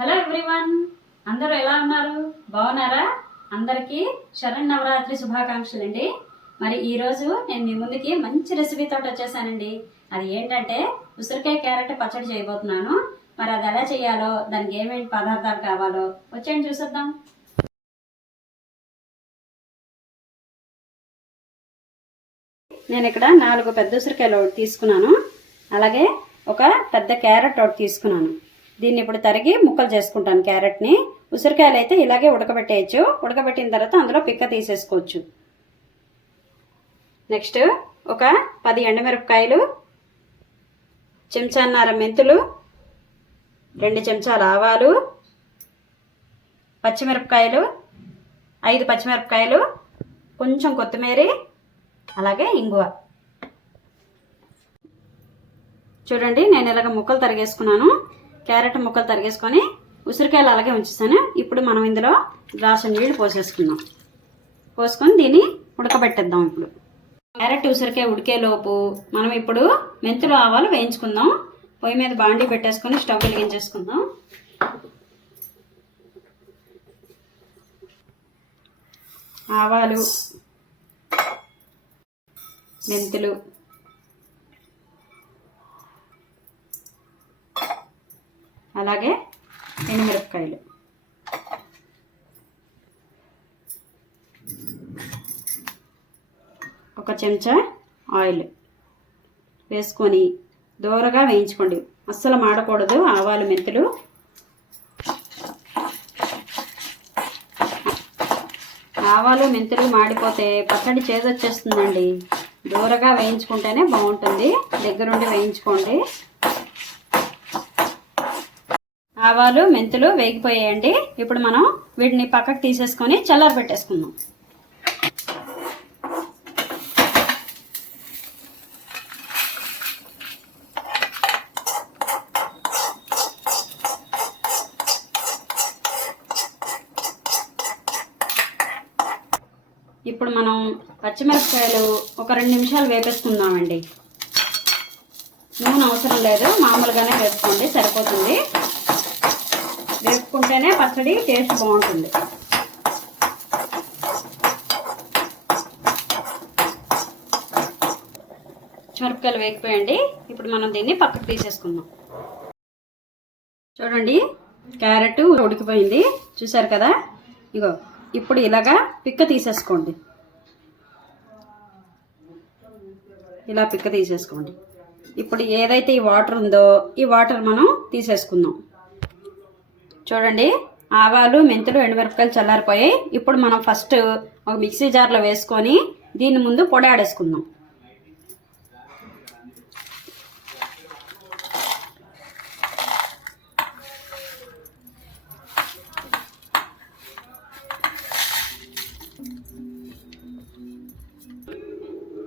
Hello everyone, అందరూ ఎలా ఉన్నారు? బాగున్నారా? అందరికీ శరన్నవరాత్రి శుభాకాంక్షలు అండి. మరి ఈరోజు నేను మీ ముందుకి మంచి రెసిపీతో వచ్చేసానండి. అది ఏంటంటే ఉసిరికాయ క్యారెట్ పచ్చడి చేయబోతున్నాను. మరి అది ఎలా చేయాలో, దానికి ఏమేమి పదార్థాలు కావాలో వచ్చేయండి చూసేద్దాం. నేను ఇక్కడ 4 పెద్ద ఉసిరికాయలు ఒకటి తీసుకున్నాను. అలాగే ఒక పెద్ద క్యారెట్ ఒకటి తీసుకున్నాను. దీన్ని ఇప్పుడు తరిగి ముక్కలు చేసుకుంటాను. క్యారెట్ని, ఉసిరికాయలు అయితే ఇలాగే ఉడకబెట్టేయచ్చు. ఉడకబెట్టిన తర్వాత అందులో పిక్క తీసేసుకోవచ్చు. నెక్స్ట్ ఒక 10 ఎండుమిరపకాయలు, చెంచాన్నర మెంతులు, 2 చెంచాల ఆవాలు, పచ్చిమిరపకాయలు 5 పచ్చిమిరపకాయలు, కొంచెం కొత్తిమీర, అలాగే ఇంగువ. చూడండి, నేను ఇలాగ ముక్కలు తరిగేసుకున్నాను. క్యారెట్ ముక్కలు తరిగేసుకొని ఉసిరికాయలు అలాగే ఉంచేసాను. ఇప్పుడు మనం ఇందులో గ్లాసు నీళ్ళు పోసేసుకుందాం. పోసుకొని దీన్ని ఉడకబెట్టేద్దాం. ఇప్పుడు క్యారెట్ ఉసిరికాయ ఉడికేలోపు మనం ఇప్పుడు మెంతులు ఆవాలు వేయించుకుందాం. పొయ్యి మీద బాండీ పెట్టేసుకొని స్టవ్ వెలిగించేసుకుందాం. ఆవాలు, మెంతులు, అలాగే ఎండుమిరపకాయలు, ఒక చెంచా ఆయిల్ వేసుకొని దోరగా వేయించుకోండి. అస్సలు మాడకూడదు ఆవాలు మెంతులు. ఆవాలు మెంతులు మాడిపోతే పచ్చడి చేదొచ్చేస్తుందండి. దూరగా వేయించుకుంటేనే బాగుంటుంది. దగ్గరుండి వేయించుకోండి. ఆవాలు మెంతులు వేగిపోయాయండి. ఇప్పుడు మనం వీటిని పక్కకు తీసేసుకొని చల్లారి పెట్టేసుకుందాం. ఇప్పుడు మనం పచ్చిమిరపకాయలు ఒక 2 నిమిషాలు వేపేసుకుందామండి. నూనె అవసరం లేదు, మామూలుగానే వేసుకోండి, సరిపోతుంది. వేపుకుంటేనే పచ్చడి టేస్ట్ బాగుంటుంది. మిరపకాయలు వేగిపోయండి. ఇప్పుడు మనం దీన్ని పక్కకు తీసేసుకుందాం. చూడండి, క్యారెట్ ఉడికిపోయింది, చూసారు కదా. ఇగో ఇప్పుడు ఇలాగా పిక్క తీసేసుకోండి. ఇలా పిక్క తీసేసుకోండి. ఇప్పుడు ఏదైతే ఈ వాటర్ ఉందో ఈ వాటర్ మనం తీసేసుకుందాం. చూడండి, ఆవాలు మెంతులు ఎండుమిరపకాయలు చల్లారిపోయాయి. ఇప్పుడు మనం ఫస్ట్ ఒక మిక్సీ జార్లో వేసుకొని దీన్ని ముందు పొడి ఆడేసుకుందాం.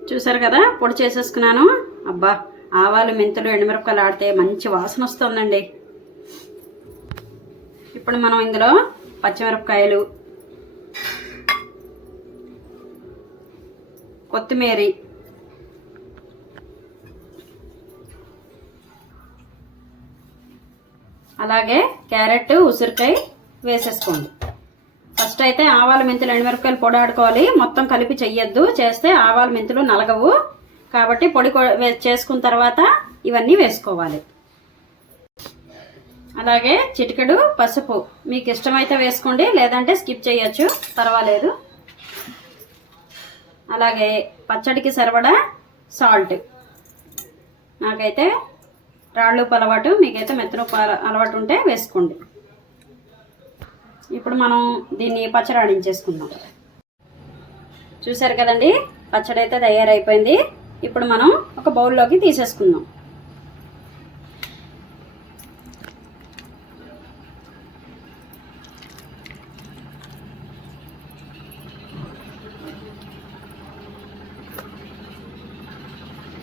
చూసారు కదా, పొడి చేసేసుకున్నాను. అబ్బా, ఆవాలు మెంతులు ఎండుమిరపకాయలు ఆడితే మంచి వాసన వస్తుందండి. ఇప్పుడు మనం ఇందులో పచ్చిమిరపకాయలు, కొత్తిమీర, అలాగే క్యారెట్ ఉసిరికాయ వేసేసుకోండి. ఫస్ట్ అయితే ఆవాలు మెంతులు ఎండుమిరపకాయలు పొడి ఆడుకోవాలి. మొత్తం కలిపి చెయ్యొద్దు, చేస్తే ఆవాలు మెంతులు నలగవు. కాబట్టి పొడి చేసుకున్న తర్వాత ఇవన్నీ వేసుకోవాలి. అలాగే చిటికెడు పసుపు, మీకు ఇష్టమైతే వేసుకోండి, లేదంటే స్కిప్ చేయొచ్చు, పర్వాలేదు. అలాగే పచ్చడికి సరిపడా సాల్ట్. నాకైతే రాళ్ళుప్పు అలవాటు, మీకైతే మెత్తనుప్పు అలవాటు ఉంటే వేసుకోండి. ఇప్పుడు మనం దీన్ని పచ్చడి ఆడించేసుకుందాం. చూసారు కదండి, పచ్చడి అయితే తయారైపోయింది. ఇప్పుడు మనం ఒక బౌల్లోకి తీసేసుకుందాం.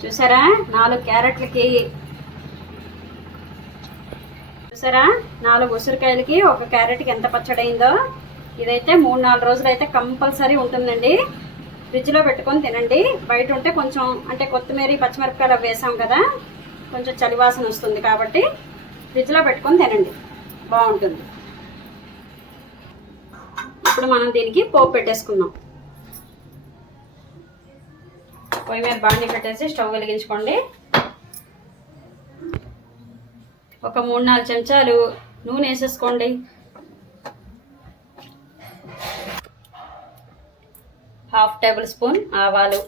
చూసారా, 4 క్యారెట్లకి, చూసారా 4 ఉసిరికాయలకి ఒక క్యారెట్కి ఎంత పచ్చడి అయిందో. ఇదైతే 3-4 రోజులు అయితే కంపల్సరీ ఉంటుందండి. ఫ్రిడ్జ్లో పెట్టుకొని తినండి. బయట ఉంటే కొంచెం, అంటే కొత్తిమీర పచ్చిమిరపకాయలు వేసాం కదా, కొంచెం చలివాసన వస్తుంది. కాబట్టి ఫ్రిడ్జ్లో పెట్టుకొని తినండి. బాగుంటుంది. ఇప్పుడు మనం దీనికి పోపు పెట్టేసుకుందాం. పొయ్యి మీద బాండి పెట్టేసి స్టవ్ వెలిగించుకోండి. ఒక 3-4 చెంచాలు నూనె వేసేసుకోండి. ½ టేబుల్ స్పూన్ ఆవాలు,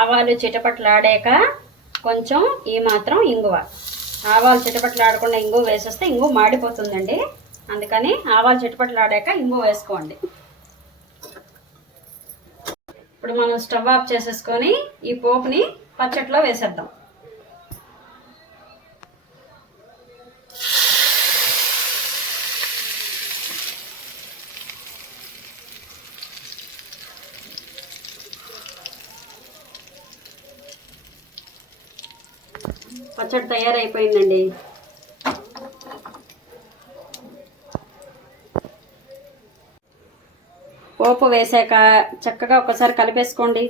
ఆవాలు చిటపట్లాడాక కొంచెం ఈ మాత్రం ఇంగువ. ఆవాలు చిటపట్లాడకుండా ఇంగువ వేసేస్తే ఇంగువ మాడిపోతుందండి, అందుకని ఆవాలు చిటపట్లాడాక ఇంగువ వేసుకోండి. ఇప్పుడు మనం స్టవ్ ఆఫ్ చేసేసుకొని ఈ పోపుని పచ్చట్లో వేసేద్దాం. పచ్చడి తయారైపోయిందండి. పోపు వేసాక చక్కగా ఒకసారి కలిపేసుకోండి.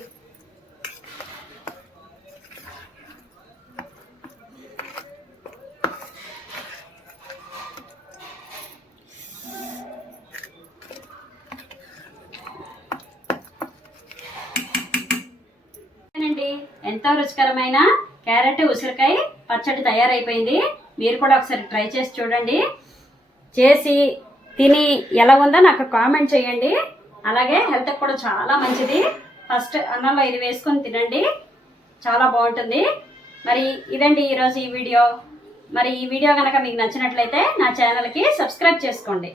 ఎంతో రుచికరమైన క్యారెట్ ఉసిరికాయ పచ్చడి తయారైపోయింది. మీరు కూడా ఒకసారి ట్రై చేసి చూడండి. చేసి తిని ఎలా ఉందో నాకు కామెంట్ చేయండి. అలాగే హెల్త్కి కూడా చాలా మంచిది. ఫస్ట్ అన్నంలో ఇది వేసుకొని తినండి, చాలా బాగుంటుంది. మరి ఇదండి ఈరోజు ఈ వీడియో. మరి ఈ వీడియో కనుక మీకు నచ్చినట్లయితే నా ఛానల్కి సబ్స్క్రైబ్ చేసుకోండి.